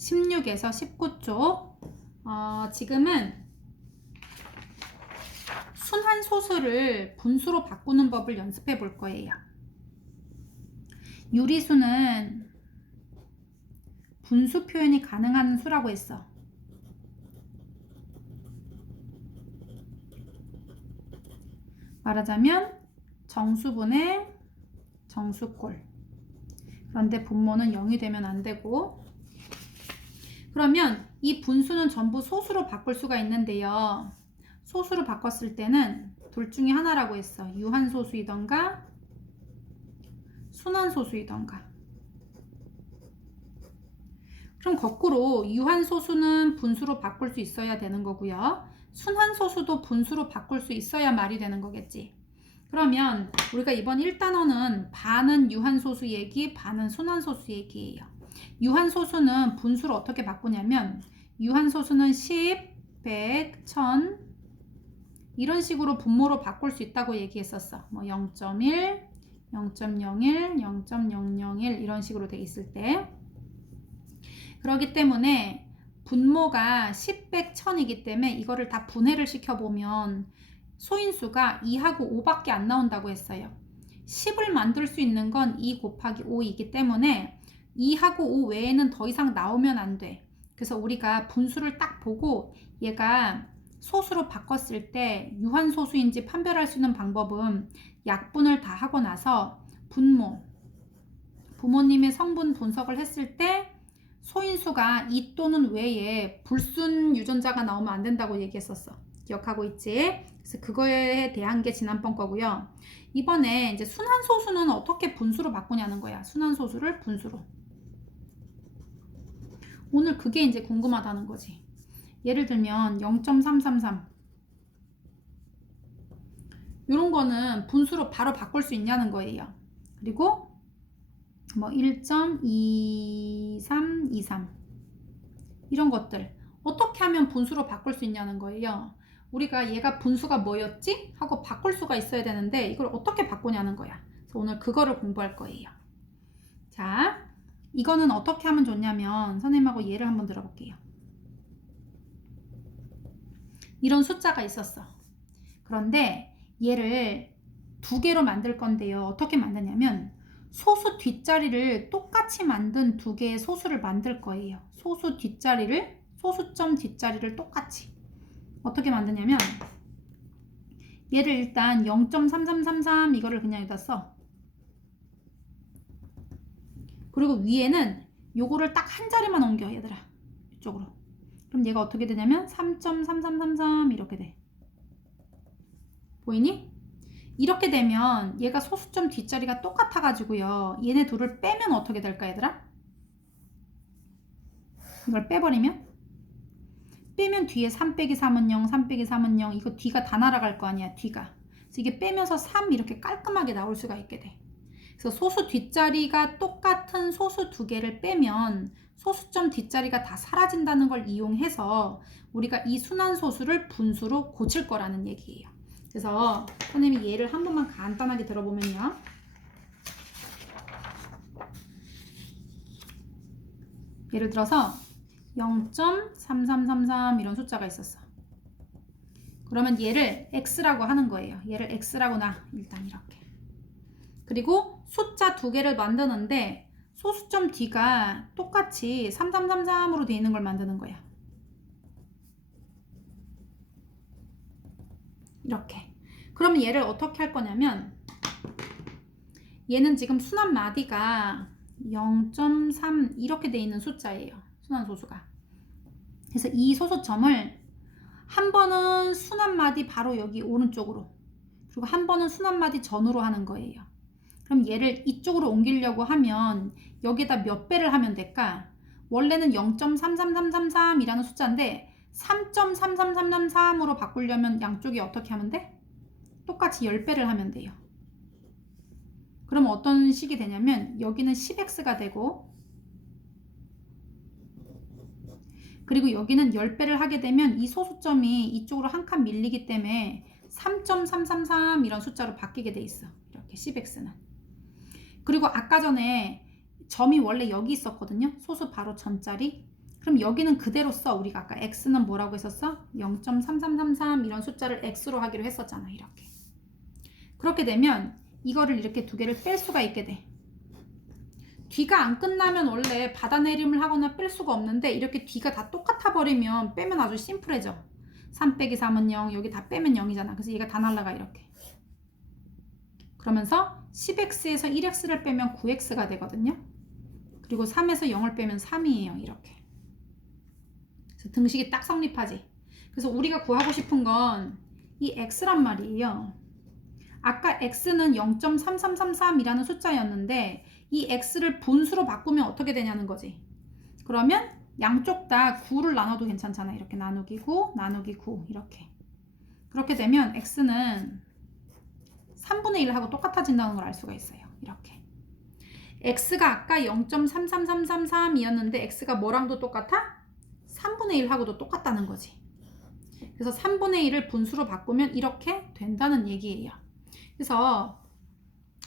16에서 19쪽. 지금은 순환소수를 분수로 바꾸는 법을 연습해 볼 거예요. 유리수는 분수 표현이 가능한 수라고 했어. 말하자면 정수분의 정수꼴. 그런데 분모는 0이 되면 안 되고, 그러면 이 분수는 전부 소수로 바꿀 수가 있는데요. 소수로 바꿨을 때는 둘 중에 하나라고 했어. 유한소수이던가 순환소수이던가. 그럼 거꾸로 유한소수는 분수로 바꿀 수 있어야 되는 거고요. 순환소수도 분수로 바꿀 수 있어야 말이 되는 거겠지. 그러면 우리가 이번 1단원은 반은 유한소수 얘기, 반은 순환소수 얘기예요. 유한소수는 분수로 어떻게 바꾸냐면 유한소수는 10, 100, 1000 이런 식으로 분모로 바꿀 수 있다고 얘기했었어. 뭐 0.1, 0.01, 0.001 이런 식으로 돼 있을 때. 그렇기 때문에 분모가 10, 100, 1000이기 때문에 이거를 다 분해를 시켜보면 소인수가 2하고 5밖에 안 나온다고 했어요. 10을 만들 수 있는 건 2 곱하기 5이기 때문에 2하고 5 외에는 더 이상 나오면 안 돼. 그래서 우리가 분수를 딱 보고 얘가 소수로 바꿨을 때 유한소수인지 판별할 수 있는 방법은 약분을 다 하고 나서 부모님의 성분 분석을 했을 때 소인수가 2 또는 외에 불순 유전자가 나오면 안 된다고 얘기했었어. 기억하고 있지? 그래서 그거에 대한 게 지난번 거고요. 이번에 이제 순환소수는 어떻게 분수로 바꾸냐는 거야. 순환소수를 분수로. 오늘 그게 이제 궁금하다는 거지. 예를 들면 0.333 이런 거는 분수로 바로 바꿀 수 있냐는 거예요. 그리고 뭐 1.2323 이런 것들 어떻게 하면 분수로 바꿀 수 있냐는 거예요. 우리가 얘가 분수가 뭐였지? 하고 바꿀 수가 있어야 되는데 이걸 어떻게 바꾸냐는 거야. 그래서 오늘 그거를 공부할 거예요. 자, 이거는 어떻게 하면 좋냐면 선생님하고 예를 한번 들어볼게요. 이런 숫자가 있었어. 그런데 얘를 두 개로 만들 건데요. 어떻게 만드냐면 소수 뒷자리를 똑같이 만든 두 개의 소수를 만들 거예요. 소수점 뒷자리를 똑같이. 어떻게 만드냐면 얘를 일단 0.3333 이거를 그냥 여기다 써. 그리고 위에는 요거를 딱 한 자리만 옮겨 얘들아. 이쪽으로. 그럼 얘가 어떻게 되냐면 3.3333 이렇게 돼. 보이니? 이렇게 되면 얘가 소수점 뒷자리가 똑같아 가지고요. 얘네 둘을 빼면 어떻게 될까 얘들아? 이걸 빼버리면 뒤에 3 빼기 3은 0, 3 빼기 3은 0 이거 뒤가 다 날아갈 거 아니야 뒤가. 그래서 이게 빼면서 3 이렇게 깔끔하게 나올 수가 있게 돼. 그래서 소수 뒷자리가 똑같은 소수 두 개를 빼면 소수점 뒷자리가 다 사라진다는 걸 이용해서 우리가 이 순환소수를 분수로 고칠 거라는 얘기예요. 그래서 선생님이 예를 한 번만 간단하게 들어보면요. 예를 들어서 0.3333 이런 숫자가 있었어. 그러면 얘를 x라고 하는 거예요. 얘를 x라고 놔. 일단 이렇게. 그리고 숫자 두 개를 만드는데 소수점 D가 똑같이 3333으로 되어 있는 걸 만드는 거야. 이렇게. 그러면 얘를 어떻게 할 거냐면 얘는 지금 순환 마디가 0.3 이렇게 되어 있는 숫자예요. 순환소수가. 그래서 이 소수점을 한 번은 순환 마디 바로 여기 오른쪽으로 그리고 한 번은 순환 마디 전으로 하는 거예요. 그럼 얘를 이쪽으로 옮기려고 하면 여기에다 몇 배를 하면 될까? 원래는 0.33333 이라는 숫자인데 3.33333으로 바꾸려면 양쪽이 어떻게 하면 돼? 똑같이 10배를 하면 돼요. 그러면 어떤 식이 되냐면 여기는 10x가 되고 그리고 여기는 10배를 하게 되면 이 소수점이 이쪽으로 한 칸 밀리기 때문에 3.333 이런 숫자로 바뀌게 돼 있어. 이렇게 10x는. 그리고 아까 전에 점이 원래 여기 있었거든요. 소수 바로 전자리. 그럼 여기는 그대로 써. 우리가 아까 x는 뭐라고 했었어? 0.3333 이런 숫자를 x로 하기로 했었잖아. 이렇게. 그렇게 되면 이거를 이렇게 두 개를 뺄 수가 있게 돼. 뒤가 안 끝나면 원래 받아내림을 하거나 뺄 수가 없는데 이렇게 뒤가 다 똑같아 버리면 빼면 아주 심플해져. 3 빼기 3은 0, 여기 다 빼면 0이잖아. 그래서 얘가 다 날라가 이렇게. 그러면서 10x에서 1x를 빼면 9x가 되거든요. 그리고 3에서 0을 빼면 3이에요. 이렇게. 그래서 등식이 딱 성립하지. 그래서 우리가 구하고 싶은 건 이 x란 말이에요. 아까 x는 0.3333이라는 숫자였는데 이 x를 분수로 바꾸면 어떻게 되냐는 거지. 그러면 양쪽 다 9를 나눠도 괜찮잖아. 이렇게 나누기 9, 나누기 9 이렇게. 그렇게 되면 x는 3분의 1하고 똑같아진다는 걸 알 수가 있어요. 이렇게. x가 아까 0.33333이었는데 x가 뭐랑도 똑같아? 3분의 1하고도 똑같다는 거지. 그래서 3분의 1을 분수로 바꾸면 이렇게 된다는 얘기예요. 그래서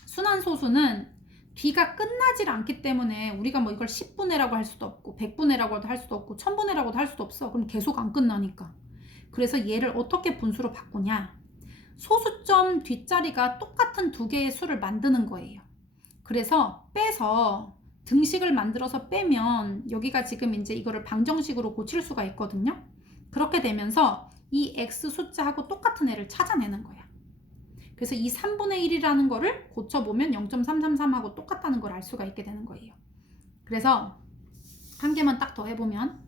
순환소수는 뒤가 끝나질 않기 때문에 우리가 뭐 이걸 10분의라고 할 수도 없고 100분의라고도 할 수도 없고 1000분의라고도 할 수도 없어. 그럼 계속 안 끝나니까. 그래서 얘를 어떻게 분수로 바꾸냐? 소수점 뒷자리가 똑같은 두 개의 수를 만드는 거예요. 그래서 빼서 등식을 만들어서 빼면 여기가 지금 이제 이거를 방정식으로 고칠 수가 있거든요. 그렇게 되면서 이 x 숫자하고 똑같은 애를 찾아내는 거야. 그래서 이 3분의 1이라는 거를 고쳐보면 0.333하고 똑같다는 걸 알 수가 있게 되는 거예요. 그래서 한 개만 딱 더 해보면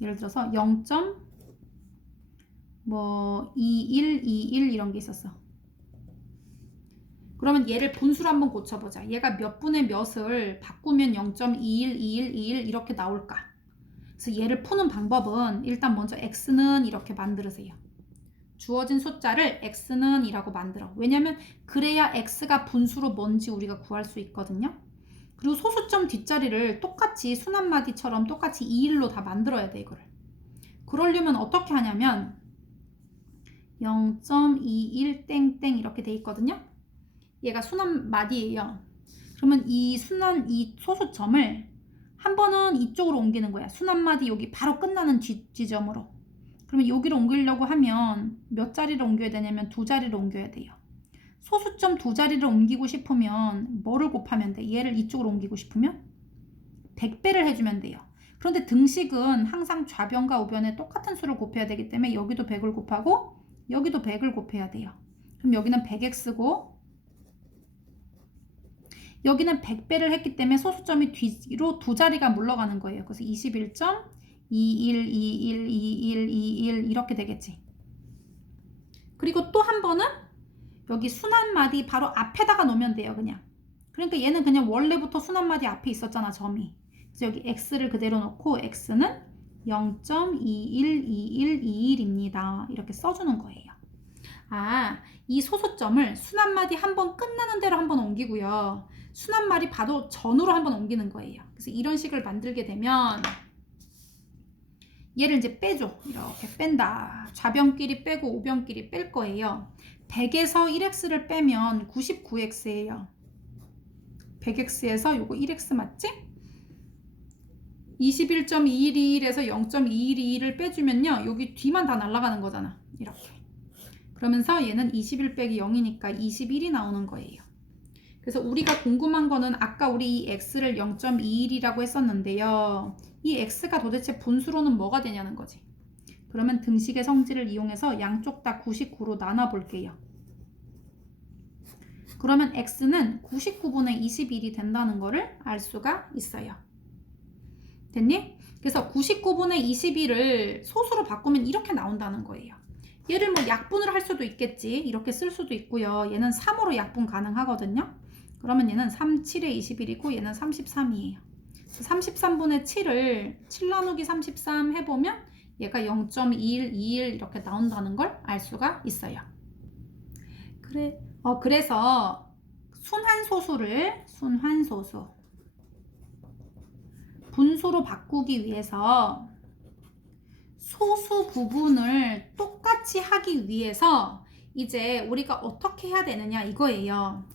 예를 들어서 0.2121 이런 게 있었어. 그러면 얘를 분수로 한번 고쳐보자. 얘가 몇 분의 몇을 바꾸면 0.212121 이렇게 나올까? 그래서 얘를 푸는 방법은 일단 먼저 x는 이렇게 만들으세요. 주어진 숫자를 x는 이라고 만들어. 왜냐면 그래야 x가 분수로 뭔지 우리가 구할 수 있거든요. 그리고 소수점 뒷자리를 똑같이 순환마디처럼 똑같이 21로 다 만들어야 돼. 이거를. 그러려면 어떻게 하냐면 0.21 땡땡 이렇게 돼 있거든요. 얘가 순환마디예요. 그러면 이 소수점을 한 번은 이쪽으로 옮기는 거야. 순환마디 여기 바로 끝나는 지점으로. 그러면 여기로 옮기려고 하면 몇 자리를 옮겨야 되냐면 두 자리를 옮겨야 돼요. 소수점 두 자리를 옮기고 싶으면 뭐를 곱하면 돼? 얘를 이쪽으로 옮기고 싶으면 100배를 해주면 돼요. 그런데 등식은 항상 좌변과 우변에 똑같은 수를 곱해야 되기 때문에 여기도 100을 곱하고 여기도 100을 곱해야 돼요. 그럼 여기는 100x고 여기는 100배를 했기 때문에 소수점이 뒤로 두 자리가 물러가는 거예요. 그래서 21.212121 이렇게 되겠지. 그리고 또 한 번은 여기 순환마디 바로 앞에다가 놓으면 돼요. 그냥. 그러니까 얘는 그냥 원래부터 순환마디 앞에 있었잖아. 점이. 그래서 여기 x를 그대로 놓고 x는 0.212121입니다. 이렇게 써주는 거예요. 이 소수점을 순환마디 한 번 끝나는 대로 한 번 옮기고요. 순환마디 바로 전으로 한 번 옮기는 거예요. 그래서 이런 식을 만들게 되면 얘를 이제 빼줘. 이렇게 뺀다. 좌변끼리 빼고 우변끼리 뺄 거예요. 100에서 1x를 빼면 99x예요. 100x에서 요거 1x 맞지? 21.211에서 0.221을 빼주면요. 여기 뒤만 다 날아가는 거잖아. 이렇게. 그러면서 얘는 21 빼기 0이니까 21이 나오는 거예요. 그래서 우리가 궁금한 거는 아까 우리 이 x를 0.21이라고 했었는데요. 이 x가 도대체 분수로는 뭐가 되냐는 거지. 그러면 등식의 성질을 이용해서 양쪽 다 99로 나눠 볼게요. 그러면 x는 99분의 21이 된다는 거를 알 수가 있어요. 됐니? 그래서 99분의 21을 소수로 바꾸면 이렇게 나온다는 거예요. 얘를 뭐 약분을 할 수도 있겠지. 이렇게 쓸 수도 있고요. 얘는 3으로 약분 가능하거든요. 그러면 얘는 3, 7에 21이고 얘는 33이에요. 33분의 7을 7 나누기 33 해보면 얘가 0.2121 이렇게 나온다는 걸 알 수가 있어요. 그래서 순환소수 분수로 바꾸기 위해서 소수 부분을 똑같이 하기 위해서 이제 우리가 어떻게 해야 되느냐 이거예요.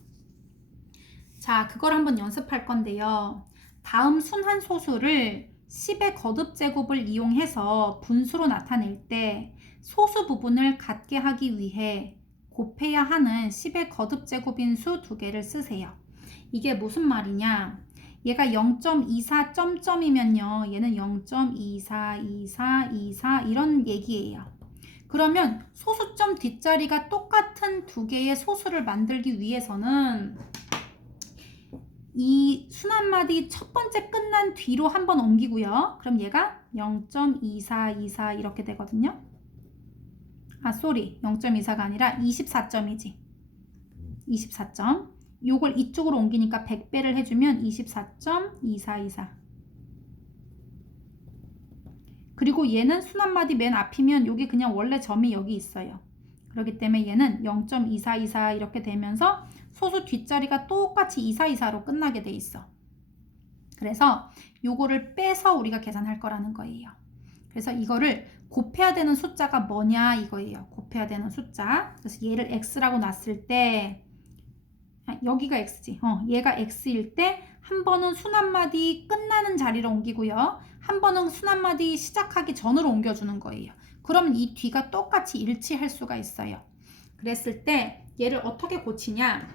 자, 그걸 한번 연습할 건데요. 다음 순환소수를 10의 거듭제곱을 이용해서 분수로 나타낼 때 소수 부분을 같게 하기 위해 곱해야 하는 10의 거듭제곱인 수 두 개를 쓰세요. 이게 무슨 말이냐? 얘가 0.24 점점이면요. 얘는 0.242424 이런 얘기예요. 그러면 소수점 뒷자리가 똑같은 두 개의 소수를 만들기 위해서는 이 순한마디 첫 번째 끝난 뒤로 한번 옮기고요. 그럼 얘가 0.2424 이렇게 되거든요. 아, 쏘리. 0.24가 아니라 24점이지. 24점. 요걸 이쪽으로 옮기니까 100배를 해주면 24.2424. 그리고 얘는 순한마디 맨 앞이면 여기 그냥 원래 점이 여기 있어요. 그렇기 때문에 얘는 0.2424 이렇게 되면서 소수 뒷자리가 똑같이 2424로 끝나게 돼 있어. 그래서 요거를 빼서 우리가 계산할 거라는 거예요. 그래서 이거를 곱해야 되는 숫자가 뭐냐 이거예요. 곱해야 되는 숫자. 그래서 얘를 x라고 놨을 때 여기가 x지. 얘가 x일 때 한 번은 순한마디 끝나는 자리로 옮기고요. 한 번은 순한마디 시작하기 전으로 옮겨주는 거예요. 그러면 이 뒤가 똑같이 일치할 수가 있어요. 그랬을 때 얘를 어떻게 고치냐?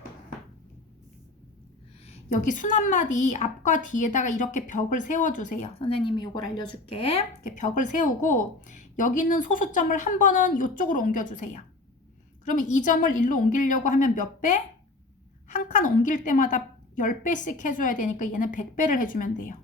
여기 순한마디 앞과 뒤에다가 이렇게 벽을 세워주세요. 선생님이 이걸 알려줄게. 이렇게 벽을 세우고 여기 있는 소수점을 한 번은 이쪽으로 옮겨주세요. 그러면 이 점을 일로 옮기려고 하면 몇 배? 한 칸 옮길 때마다 10배씩 해줘야 되니까 얘는 100배를 해주면 돼요.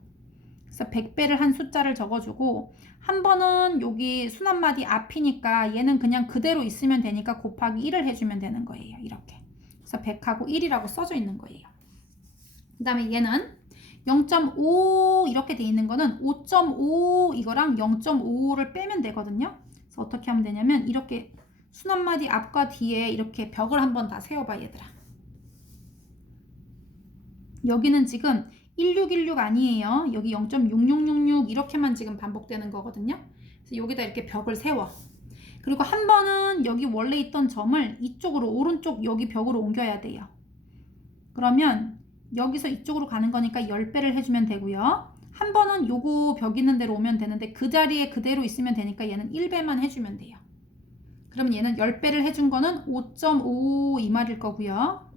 그래서 100배를 한 숫자를 적어주고 한 번은 여기 순한마디 앞이니까 얘는 그냥 그대로 있으면 되니까 곱하기 1을 해주면 되는 거예요. 이렇게. 그래서 100하고 1이라고 써져 있는 거예요. 그 다음에 얘는 0.5 이렇게 돼 있는 거는 5.5 이거랑 0.5를 빼면 되거든요. 그래서 어떻게 하면 되냐면 이렇게 순한마디 앞과 뒤에 이렇게 벽을 한번 다 세워봐 얘들아. 여기는 지금 1616 아니에요. 여기 0.6666 이렇게만 지금 반복되는 거거든요. 그래서 여기다 이렇게 벽을 세워. 그리고 한 번은 여기 원래 있던 점을 이쪽으로 오른쪽 여기 벽으로 옮겨야 돼요. 그러면 여기서 이쪽으로 가는 거니까 10배를 해주면 되고요. 한 번은 요거 벽 있는 데로 오면 되는데 그 자리에 그대로 있으면 되니까 얘는 1배만 해주면 돼요. 그러면 얘는 10배를 해준 거는 5.5 이 말일 거고요.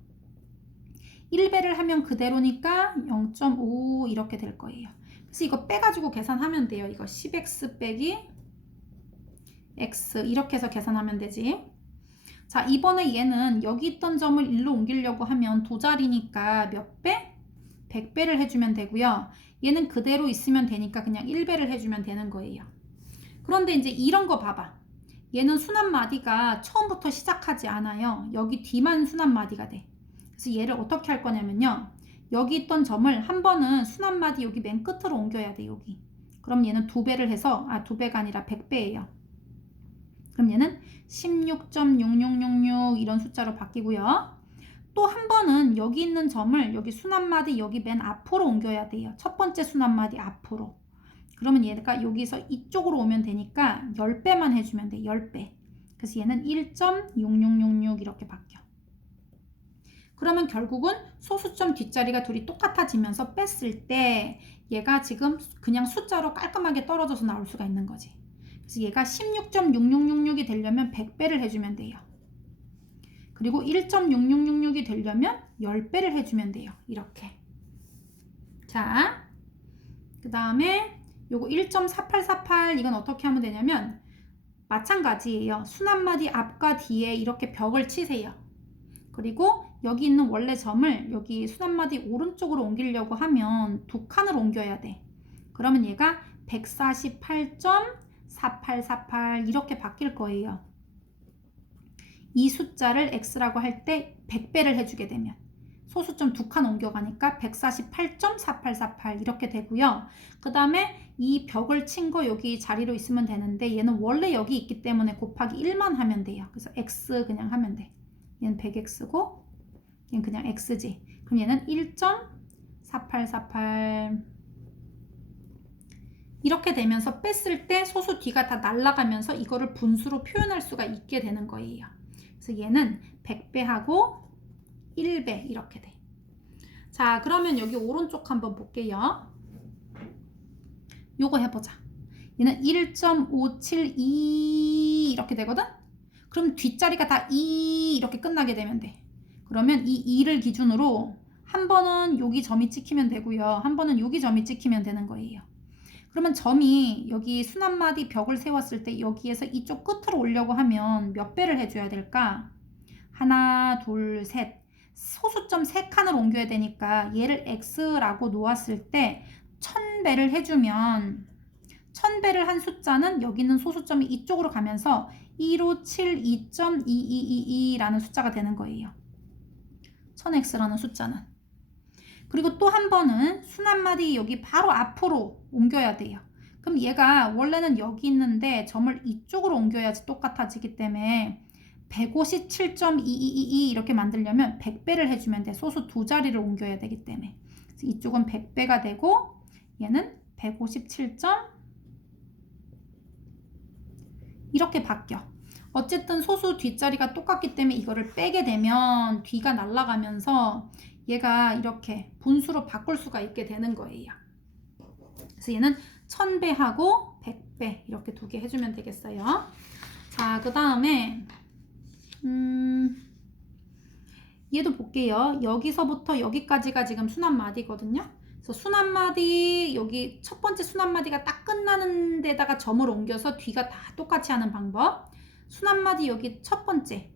1배를 하면 그대로니까 0.5 이렇게 될 거예요. 그래서 이거 빼가지고 계산하면 돼요. 이거 10x 빼기 x 이렇게 해서 계산하면 되지. 자, 이번에 얘는 여기 있던 점을 일로 옮기려고 하면 두 자리니까 몇 배? 100배를 해주면 되고요. 얘는 그대로 있으면 되니까 그냥 1배를 해주면 되는 거예요. 그런데 이제 이런 거 봐봐. 얘는 순한마디가 처음부터 시작하지 않아요. 여기 뒤만 순한마디가 돼. 그래서 얘를 어떻게 할 거냐면요. 여기 있던 점을 한 번은 순한마디 여기 맨 끝으로 옮겨야 돼. 여기. 그럼 얘는 2배를 해서 2배가 아니라 100배예요. 그럼 얘는 16.6666 이런 숫자로 바뀌고요. 또 한 번은 여기 있는 점을 여기 순한마디 여기 맨 앞으로 옮겨야 돼요. 첫 번째 순한마디 앞으로. 그러면 얘가 여기서 이쪽으로 오면 되니까 10배만 해주면 돼. 10배. 그래서 얘는 1.6666 이렇게 바뀌어. 그러면 결국은 소수점 뒷자리가 둘이 똑같아지면서 뺐을 때 얘가 지금 그냥 숫자로 깔끔하게 떨어져서 나올 수가 있는 거지. 그래서 얘가 16.6666이 되려면 100배를 해주면 돼요. 그리고 1.6666이 되려면 10배를 해주면 돼요. 이렇게. 자, 그 다음에 요거 1.4848 이건 어떻게 하면 되냐면 마찬가지예요. 순한마디 앞과 뒤에 이렇게 벽을 치세요. 그리고 여기 있는 원래 점을 여기 순한마디 오른쪽으로 옮기려고 하면 두 칸을 옮겨야 돼. 그러면 얘가 148.4848 이렇게 바뀔 거예요. 이 숫자를 x라고 할 때 100배를 해주게 되면 소수점 두 칸 옮겨가니까 148.4848 이렇게 되고요. 그 다음에 이 벽을 친 거 여기 자리로 있으면 되는데 얘는 원래 여기 있기 때문에 곱하기 1만 하면 돼요. 그래서 x 그냥 하면 돼. 얘는 100x고 얘는 그냥 x지. 그럼 얘는 1.4848 이렇게 되면서 뺐을 때 소수 뒤가 다 날아가면서 이거를 분수로 표현할 수가 있게 되는 거예요. 그래서 얘는 100배하고 1배 이렇게 돼. 자, 그러면 여기 오른쪽 한번 볼게요. 요거 해보자. 얘는 1.572 이렇게 되거든? 그럼 뒷자리가 다 2 이렇게 끝나게 되면 돼. 그러면 이 2를 기준으로 한 번은 여기 점이 찍히면 되고요. 한 번은 여기 점이 찍히면 되는 거예요. 그러면 점이 여기 순환마디 벽을 세웠을 때 여기에서 이쪽 끝으로 오려고 하면 몇 배를 해줘야 될까? 하나, 둘, 셋. 소수점 3칸을 옮겨야 되니까 얘를 x라고 놓았을 때 1000배를 해주면 1000배를 한 숫자는 여기 있는 소수점이 이쪽으로 가면서 1572.2222라는 숫자가 되는 거예요. 1000x라는 숫자는. 그리고 또 한 번은 순환마디 여기 바로 앞으로 옮겨야 돼요. 그럼 얘가 원래는 여기 있는데 점을 이쪽으로 옮겨야지 똑같아지기 때문에 157.2222 이렇게 만들려면 100배를 해주면 돼. 소수 두 자리를 옮겨야 되기 때문에. 그래서 이쪽은 100배가 되고 얘는 157. 이렇게 바뀌어. 어쨌든 소수 뒷자리가 똑같기 때문에 이거를 빼게 되면 뒤가 날아가면서 얘가 이렇게 분수로 바꿀 수가 있게 되는 거예요. 그래서 얘는 1000배하고 100배 이렇게 두 개 해주면 되겠어요. 자, 그 다음에 얘도 볼게요. 여기서부터 여기까지가 지금 순환마디거든요. 그래서 순환마디 여기 첫 번째 순환마디가 딱 끝나는 데다가 점을 옮겨서 뒤가 다 똑같이 하는 방법. 순환마디 여기 첫 번째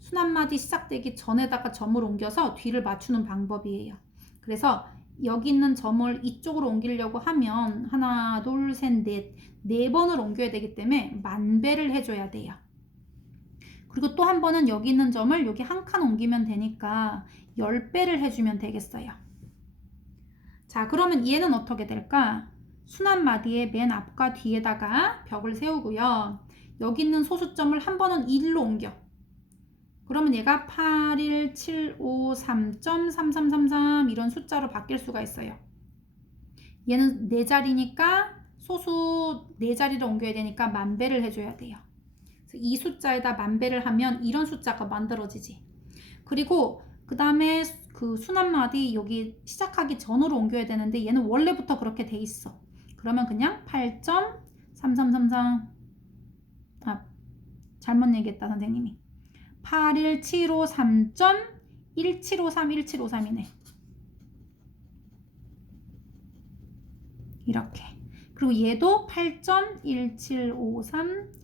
순환마디 시작되기 전에다가 점을 옮겨서 뒤를 맞추는 방법이에요. 그래서 여기 있는 점을 이쪽으로 옮기려고 하면 하나, 둘, 셋, 넷, 4번을 옮겨야 되기 때문에 10,000배를 해줘야 돼요. 그리고 또 한 번은 여기 있는 점을 여기 한 칸 옮기면 되니까 10배를 해주면 되겠어요. 자, 그러면 얘는 어떻게 될까? 순환마디의 맨 앞과 뒤에다가 벽을 세우고요. 여기 있는 소수점을 한 번은 1로 옮겨. 그러면 얘가 81,753.3333 이런 숫자로 바뀔 수가 있어요. 얘는 4자리니까 소수 4자리를 옮겨야 되니까 10,000배를 해줘야 돼요. 그래서 이 숫자에다 10,000배를 하면 이런 숫자가 만들어지지. 그리고 그 다음에 그 순환마디 여기 시작하기 전으로 옮겨야 되는데 얘는 원래부터 그렇게 돼 있어. 그러면 그냥 8.3333 잘못 얘기했다 선생님이. 81753.1753 이렇게. 그리고 얘도 8.1753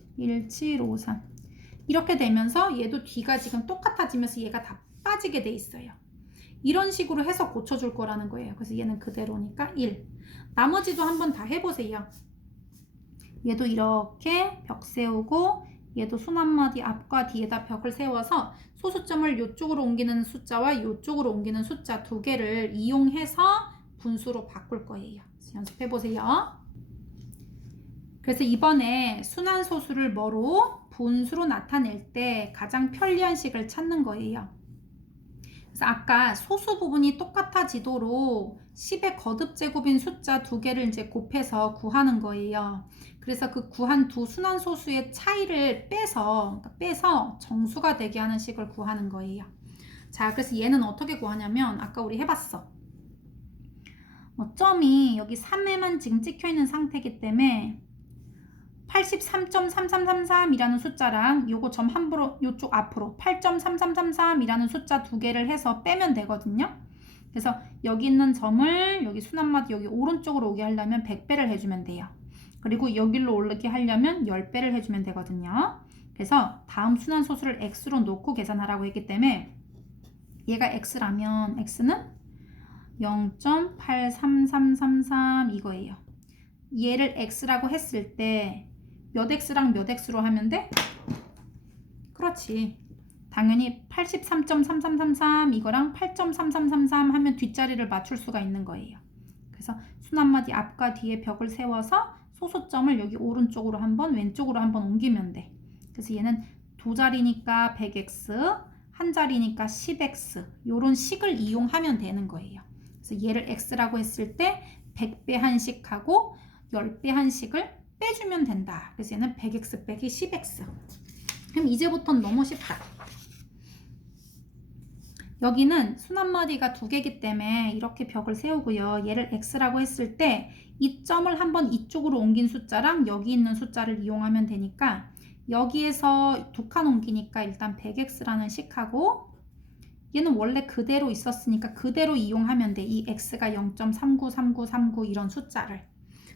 이렇게 되면서 얘도 뒤가 지금 똑같아지면서 얘가 다 빠지게 돼 있어요. 이런 식으로 해서 고쳐줄 거라는 거예요. 그래서 얘는 그대로니까 1. 나머지도 한번 다 해보세요. 얘도 이렇게 벽 세우고 얘도 순환마디 앞과 뒤에다 벽을 세워서 소수점을 이쪽으로 옮기는 숫자와 이쪽으로 옮기는 숫자 두 개를 이용해서 분수로 바꿀 거예요. 연습해보세요. 그래서 이번에 순환소수를 뭐로? 분수로 나타낼 때 가장 편리한 식을 찾는 거예요. 그래서 아까 소수 부분이 똑같아지도록 10의 거듭제곱인 숫자 두 개를 이제 곱해서 구하는 거예요. 그래서 그 구한 두 순환소수의 차이를 빼서 정수가 되게 하는 식을 구하는 거예요. 자, 그래서 얘는 어떻게 구하냐면 아까 우리 해봤어. 점이 여기 3에만 지금 찍혀 있는 상태이기 때문에 83.3333이라는 숫자랑 요거 점 함부로 요쪽 앞으로 8.3333이라는 숫자 두 개를 해서 빼면 되거든요. 그래서 여기 있는 점을 여기 순환마디 여기 오른쪽으로 오게 하려면 100배를 해주면 돼요. 그리고 여기로 오르게 하려면 10배를 해주면 되거든요. 그래서 다음 순환소수를 x로 놓고 계산하라고 했기 때문에 얘가 x라면 x는 0.83333 이거예요. 얘를 x라고 했을 때 몇 x랑 몇 x로 하면 돼? 그렇지. 당연히 83.3333 이거랑 8.3333 하면 뒷자리를 맞출 수가 있는 거예요. 그래서 순환마디 앞과 뒤에 벽을 세워서 소수점을 여기 오른쪽으로 한번 왼쪽으로 한번 옮기면 돼. 그래서 얘는 두 자리니까 100x, 한 자리니까 10x 요런 식을 이용하면 되는 거예요. 그래서 얘를 x라고 했을 때 100배 한식하고 10배 한식을 빼주면 된다. 그래서 얘는 100x 빼기 10x. 그럼 이제부터는 너무 쉽다. 여기는 순 한 마디가 두 개이기 때문에 이렇게 벽을 세우고요. 얘를 x라고 했을 때 이 점을 한번 이쪽으로 옮긴 숫자랑 여기 있는 숫자를 이용하면 되니까 여기에서 두 칸 옮기니까 일단 100x라는 식하고 얘는 원래 그대로 있었으니까 그대로 이용하면 돼. 이 x가 0.393939 이런 숫자를.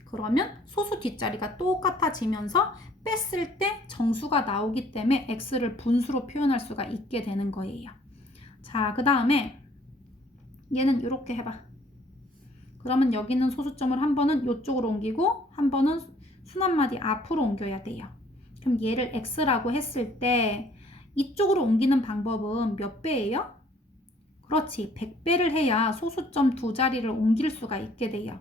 그러면 소수 뒷자리가 똑같아지면서 뺐을 때 정수가 나오기 때문에 x를 분수로 표현할 수가 있게 되는 거예요. 자, 그 다음에 얘는 이렇게 해봐. 그러면 여기 있는 소수점을 한 번은 이쪽으로 옮기고 한 번은 순 한 마디 앞으로 옮겨야 돼요. 그럼 얘를 x라고 했을 때 이쪽으로 옮기는 방법은 몇 배예요? 그렇지, 100배를 해야 소수점 두 자리를 옮길 수가 있게 돼요.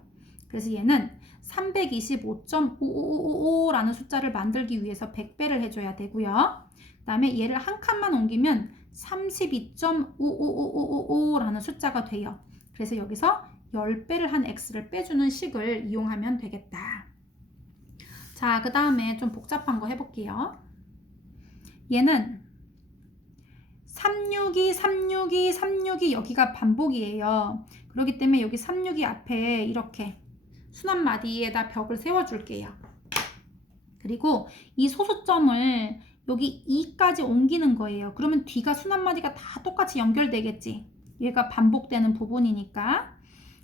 그래서 얘는 325.55555라는 숫자를 만들기 위해서 100배를 해줘야 되고요. 그 다음에 얘를 한 칸만 옮기면 32.55555라는 숫자가 돼요. 그래서 여기서 10배를 한 x를 빼주는 식을 이용하면 되겠다. 자, 그 다음에 좀 복잡한 거 해볼게요. 얘는 362, 362, 362 여기가 반복이에요. 그렇기 때문에 여기 362 앞에 이렇게 순 한 마디에다 벽을 세워줄게요. 그리고 이 소수점을 여기 2까지 옮기는 거예요. 그러면 뒤가 순 한 마디가 다 똑같이 연결되겠지. 얘가 반복되는 부분이니까.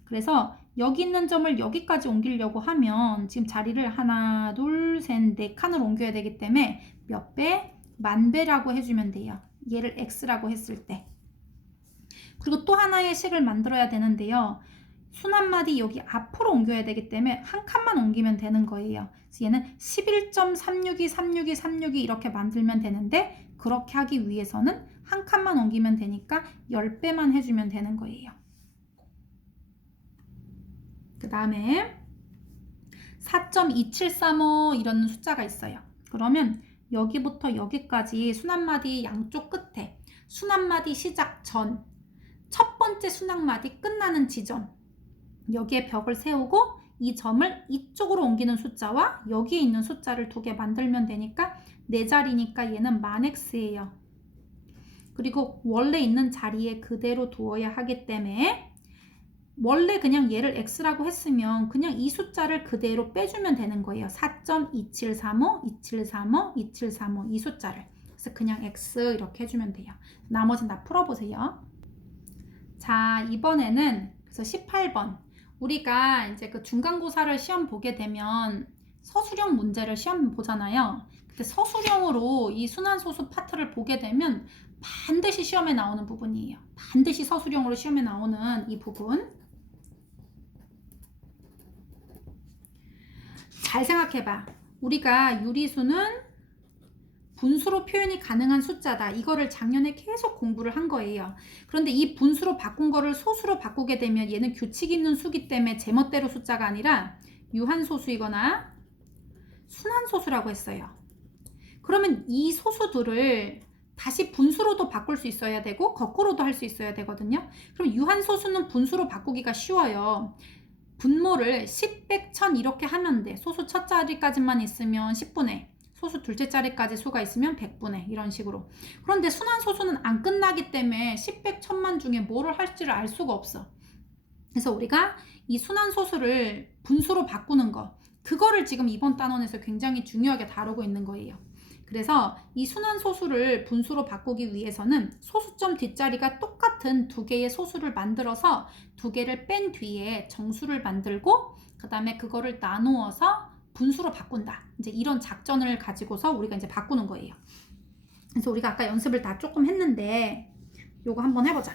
그래서 여기 있는 점을 여기까지 옮기려고 하면 지금 자리를 하나, 둘, 셋, 네 칸을 옮겨야 되기 때문에 몇 배? 10,000배라고 해주면 돼요. 얘를 x라고 했을 때. 그리고 또 하나의 식을 만들어야 되는데요. 순 한 마디 여기 앞으로 옮겨야 되기 때문에 한 칸만 옮기면 되는 거예요. 그래서 얘는 11.362, 362, 362 이렇게 만들면 되는데 그렇게 하기 위해서는 한 칸만 옮기면 되니까 10배만 해주면 되는 거예요. 그 다음에 4.2735 이런 숫자가 있어요. 그러면 여기부터 여기까지 순 한 마디 양쪽 끝에 순 한 마디 시작 전 첫 번째 순 한 마디 끝나는 지점 여기에 벽을 세우고 이 점을 이쪽으로 옮기는 숫자와 여기에 있는 숫자를 두 개 만들면 되니까 네 자리니까 얘는 만x예요. 그리고 원래 있는 자리에 그대로 두어야 하기 때문에 원래 그냥 얘를 x라고 했으면 그냥 이 숫자를 그대로 빼주면 되는 거예요. 4.2735, 2735, 2735 이 숫자를. 그래서 그냥 x 이렇게 해주면 돼요. 나머지는 다 풀어보세요. 자, 이번에는 그래서 18번. 우리가 이제 그 중간고사를 시험 보게 되면 서술형 문제를 시험 보잖아요. 근데 서술형으로 이 순환소수 파트를 보게 되면 반드시 시험에 나오는 부분이에요. 반드시 서술형으로 시험에 나오는 이 부분. 잘 생각해봐. 우리가 유리수는 분수로 표현이 가능한 숫자다. 이거를 작년에 계속 공부를 한 거예요. 그런데 이 분수로 바꾼 거를 소수로 바꾸게 되면 얘는 규칙 있는 수기 때문에 제멋대로 숫자가 아니라 유한소수이거나 순환소수라고 했어요. 그러면 이 소수들을 다시 분수로도 바꿀 수 있어야 되고 거꾸로도 할 수 있어야 되거든요. 그럼 유한소수는 분수로 바꾸기가 쉬워요. 분모를 10, 100, 1000 이렇게 하면 돼. 소수 첫 자리까지만 있으면 10분의 소수 둘째 자리까지 수가 있으면 100분의 이런 식으로. 그런데 순환소수는 안 끝나기 때문에 10, 100, 1000만 중에 뭐를 할지를 알 수가 없어. 그래서 우리가 이 순환소수를 분수로 바꾸는 거 그거를 지금 이번 단원에서 굉장히 중요하게 다루고 있는 거예요. 그래서 이 순환소수를 분수로 바꾸기 위해서는 소수점 뒷자리가 똑같은 두 개의 소수를 만들어서 두 개를 뺀 뒤에 정수를 만들고 그 다음에 그거를 나누어서 분수로 바꾼다. 이제 이런 작전을 가지고서 우리가 이제 바꾸는 거예요. 그래서 우리가 아까 연습을 다 조금 했는데 요거 한번 해보자.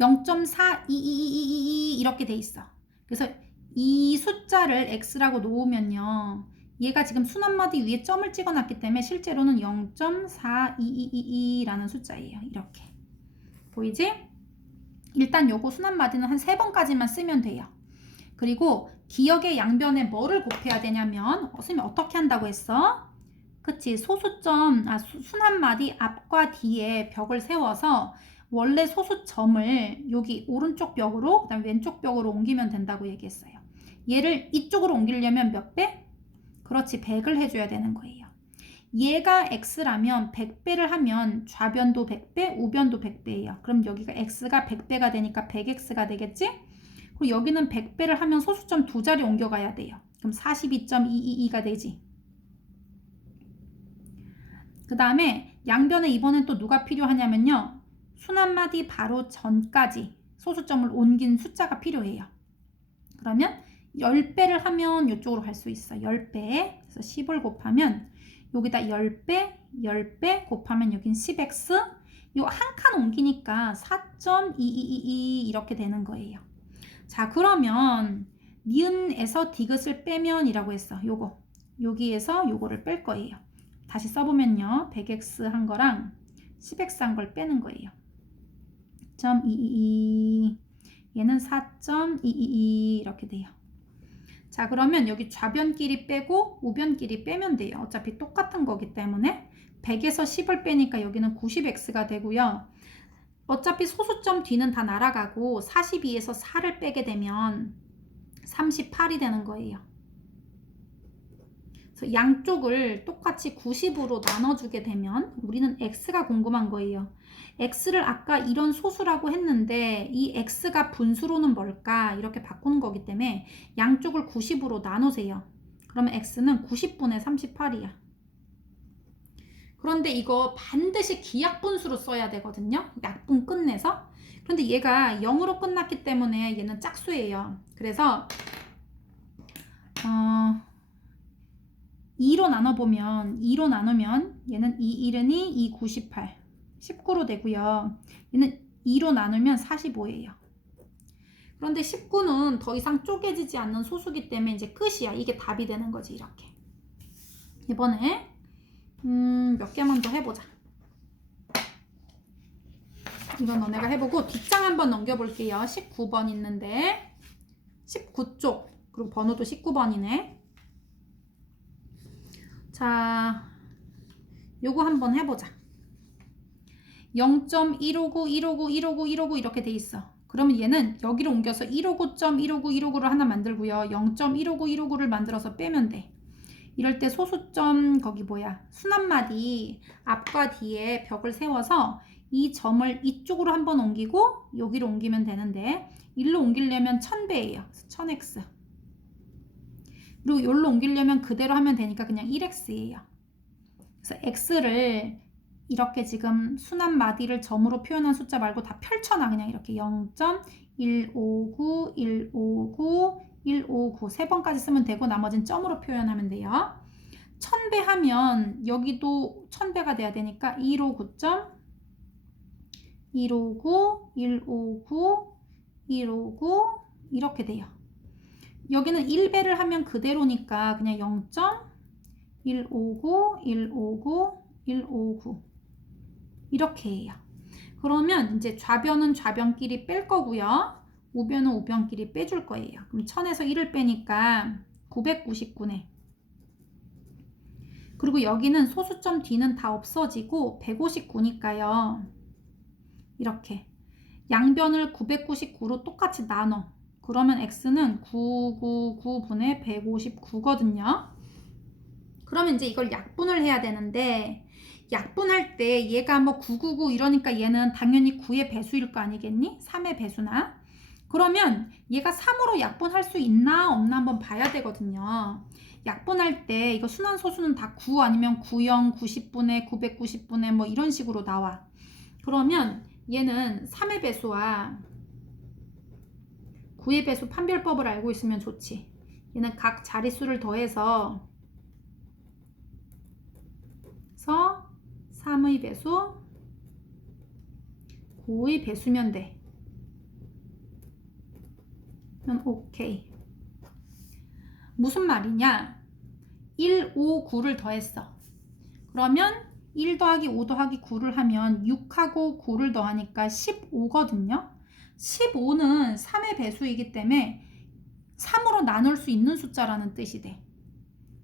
0.42222 이렇게 돼 있어. 그래서 이 숫자를 x라고 놓으면요. 얘가 지금 순 한 마디 위에 점을 찍어놨기 때문에 실제로는 0.4222라는 숫자예요. 이렇게. 보이지? 일단 요거 순 한 마디는 한 3번까지만 쓰면 돼요. 그리고 기역의 양변에 뭐를 곱해야 되냐면 선생님이 어떻게 한다고 했어? 그치, 소수점, 순 한 마디 앞과 뒤에 벽을 세워서 원래 소수점을 여기 오른쪽 벽으로 그 다음 왼쪽 벽으로 옮기면 된다고 얘기했어요. 얘를 이쪽으로 옮기려면 몇 배? 그렇지, 100을 해줘야 되는 거예요. 얘가 x라면 100배를 하면 좌변도 100배, 우변도 100배예요. 그럼 여기가 x가 100배가 되니까 100x가 되겠지? 그리고 여기는 100배를 하면 소수점 두 자리 옮겨가야 돼요. 그럼 42.222가 되지. 그 다음에 양변에 이번엔 또 누가 필요하냐면요. 순한마디 바로 전까지 소수점을 옮긴 숫자가 필요해요. 그러면 10배를 하면 이쪽으로 갈 수 있어. 10배. 그래서 10을 곱하면 여기다 10배, 10배 곱하면 여긴 10x. 요 한 칸 옮기니까 4.2222 이렇게 되는 거예요. 자, 그러면 니은에서 디귿을 빼면 이라고 했어. 요거. 여기에서 요거를 뺄 거예요. 다시 써보면요. 100x 한 거랑 10x 한 걸 빼는 거예요. 222 얘는 4.222 이렇게 돼요. 자, 그러면 여기 좌변끼리 빼고 우변끼리 빼면 돼요. 어차피 똑같은 거기 때문에 100에서 10을 빼니까 여기는 90x가 되고요. 어차피 소수점 뒤는 다 날아가고 42에서 4를 빼게 되면 38이 되는 거예요. 그래서 양쪽을 똑같이 90으로 나눠주게 되면 우리는 x가 궁금한 거예요. x를 아까 이런 소수라고 했는데 이 x가 분수로는 뭘까? 이렇게 바꾸는 거기 때문에 양쪽을 90으로 나누세요. 그러면 x는 90분의 38이야. 그런데 이거 반드시 기약분수로 써야 되거든요. 약분 끝내서. 그런데 얘가 0으로 끝났기 때문에 얘는 짝수예요. 그래서 2로 나눠보면 2로 나누면 얘는 2, 1은 2, 2, 98 19로 되고요. 얘는 2로 나누면 45예요. 그런데 19는 더 이상 쪼개지지 않는 소수기 때문에 이제 끝이야. 이게 답이 되는 거지. 이렇게. 이번에 몇 개만 더 해보자. 이건 너네가 해보고 뒷장 한번 넘겨볼게요. 19번 있는데 19쪽 그리고 번호도 19번이네. 자, 요거 한번 해보자. 0.159, 159, 159, 159 이렇게 돼 있어. 그러면 얘는 여기로 옮겨서 159.159, 159를 하나 만들고요. 0.159, 159를 만들어서 빼면 돼. 이럴 때 소수점 거기 뭐야 순한마디 앞과 뒤에 벽을 세워서 이 점을 이쪽으로 한번 옮기고 여기로 옮기면 되는데 일로 옮기려면 1000배예요. 1000x. 그리고 여기로 옮기려면 그대로 하면 되니까 그냥 1x예요. 그래서 x를 이렇게 지금 순한마디를 점으로 표현한 숫자 말고 다 펼쳐놔. 그냥 이렇게 0.159, 159, 159 세 번까지 쓰면 되고 나머지는 점으로 표현하면 돼요. 1000배 하면 여기도 1000배가 돼야 되니까 159, 159, 159, 159 이렇게 돼요. 여기는 1배를 하면 그대로니까 그냥 0.159, 159, 159 이렇게 해요. 그러면 이제 좌변은 좌변끼리 뺄 거고요. 우변은 우변끼리 빼줄 거예요. 그럼 1000에서 1을 빼니까 999네. 그리고 여기는 소수점 뒤는 다 없어지고 159니까요. 이렇게 양변을 999로 똑같이 나눠. 그러면 x는 999분의 159거든요. 그러면 이제 이걸 약분을 해야 되는데 약분할 때 얘가 뭐 999 이러니까 얘는 당연히 9의 배수일 거 아니겠니? 3의 배수나. 그러면 얘가 3으로 약분할 수 있나 없나 한번 봐야 되거든요. 약분할 때 이거 순환소수는 다 9 아니면 90, 90분의 990분의 뭐 이런 식으로 나와. 그러면 얘는 3의 배수와 9의 배수 판별법을 알고 있으면 좋지. 얘는 각 자릿수를 더해서 3의 배수, 9의 배수면 돼. 그럼 오케이. 무슨 말이냐? 1, 5, 9를 더했어. 그러면 1 더하기 5 더하기 9를 하면 6하고 9를 더하니까 15거든요. 15는 3의 배수이기 때문에 3으로 나눌 수 있는 숫자라는 뜻이 돼.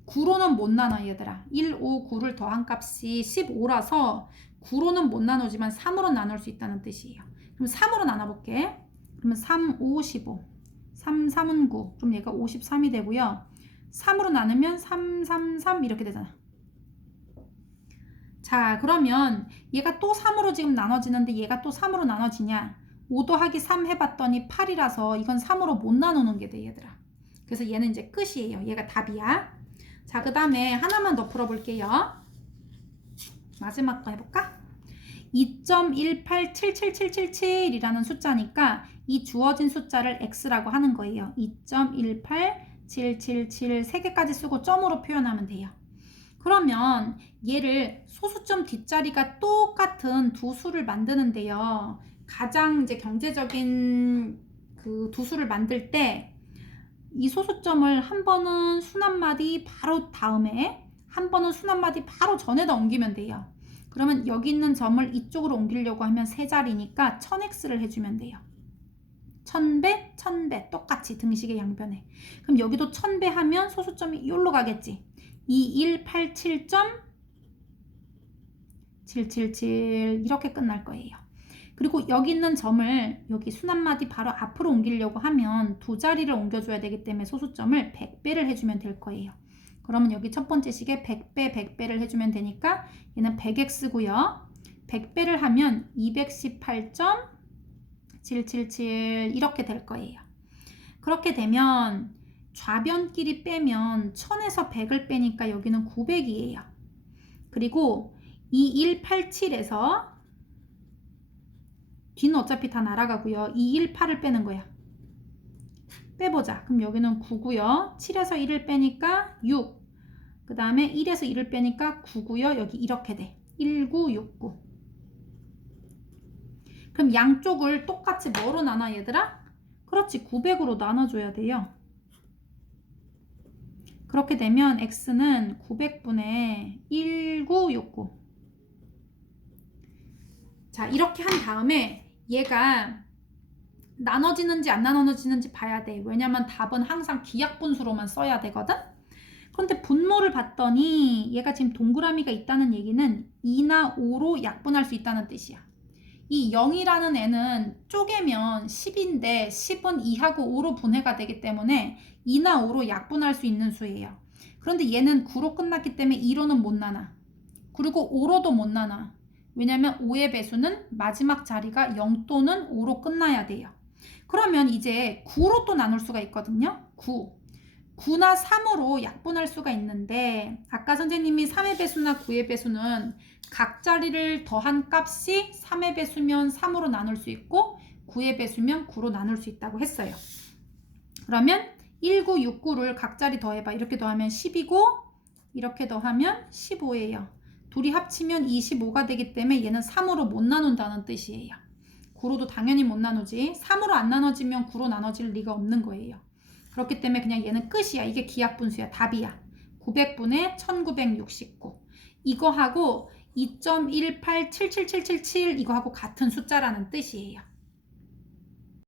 9로는 못 나눠 얘들아. 1, 5, 9를 더한 값이 15라서 9로는 못 나누지만 3으로 나눌 수 있다는 뜻이에요. 그럼 3으로 나눠볼게. 그러면 3, 5, 15. 3, 3은 9. 그럼 얘가 53이 되고요. 3으로 나누면 3, 3, 3 이렇게 되잖아. 자, 그러면 얘가 또 3으로 지금 나눠지는데 얘가 또 3으로 나눠지냐? 5 더하기 3 해봤더니 8이라서 이건 3으로 못 나누는 게 돼, 얘들아. 그래서 얘는 이제 끝이에요. 얘가 답이야. 자, 그 다음에 하나만 더 풀어볼게요. 마지막 거 해볼까? 2.1877777이라는 숫자니까 이 주어진 숫자를 x라고 하는 거예요. 2.18777 3개까지 쓰고 점으로 표현하면 돼요. 그러면 얘를 소수점 뒷자리가 똑같은 두 수를 만드는데요. 가장 이제 경제적인 그 두 수를 만들 때 이 소수점을 한 번은 순 한 마디 바로 다음에 한 번은 순 한 마디 바로 전에다 옮기면 돼요. 그러면 여기 있는 점을 이쪽으로 옮기려고 하면 세 자리니까 1000x를 해주면 돼요. 1000배, 1000배 똑같이 등식의 양변에. 그럼 여기도 1000배 하면 소수점이 이리로 가겠지. 2187.777 이렇게 끝날 거예요. 그리고 여기 있는 점을 여기 순 한 마디 바로 앞으로 옮기려고 하면 두 자리를 옮겨줘야 되기 때문에 소수점을 100배를 해주면 될 거예요. 그러면 여기 첫 번째 식에 100배, 100배를 해주면 되니까 얘는 100x고요. 100배를 하면 218.777 이렇게 될 거예요. 그렇게 되면 좌변끼리 빼면 1000에서 100을 빼니까 여기는 900이에요. 그리고 2187에서 뒤는 어차피 다 날아가고요. 218을 빼는 거야. 빼보자. 그럼 여기는 9고요. 7에서 1을 빼니까 6. 그 다음에 1에서 1을 빼니까 9고요. 여기 이렇게 돼. 1969. 그럼 양쪽을 똑같이 뭐로 나눠 얘들아? 그렇지. 900으로 나눠줘야 돼요. 그렇게 되면 x는 900분의 1969. 자, 이렇게 한 다음에 얘가 나눠지는지 안 나눠지는지 봐야 돼. 왜냐면 답은 항상 기약분수로만 써야 되거든. 그런데 분모를 봤더니 얘가 지금 동그라미가 있다는 얘기는 2나 5로 약분할 수 있다는 뜻이야. 이 0이라는 애는 쪼개면 10인데 10은 2하고 5로 분해가 되기 때문에 2나 5로 약분할 수 있는 수예요. 그런데 얘는 9로 끝났기 때문에 2로는 못 나눠. 그리고 5로도 못 나눠. 왜냐면 5의 배수는 마지막 자리가 0 또는 5로 끝나야 돼요. 그러면 이제 9로 또 나눌 수가 있거든요. 9나 3으로 약분할 수가 있는데 아까 선생님이 3의 배수나 9의 배수는 각 자리를 더한 값이 3의 배수면 3으로 나눌 수 있고 9의 배수면 9로 나눌 수 있다고 했어요. 그러면 1969를 각 자리 더해봐. 이렇게 더하면 10이고 이렇게 더하면 15예요. 둘이 합치면 25가 되기 때문에 얘는 3으로 못 나눈다는 뜻이에요. 9로도 당연히 못 나누지. 3으로 안 나눠지면 9로 나눠질 리가 없는 거예요. 그렇기 때문에 그냥 얘는 끝이야. 이게 기약분수야. 답이야. 900분의 1969. 이거하고 2.1877777 이거하고 같은 숫자라는 뜻이에요.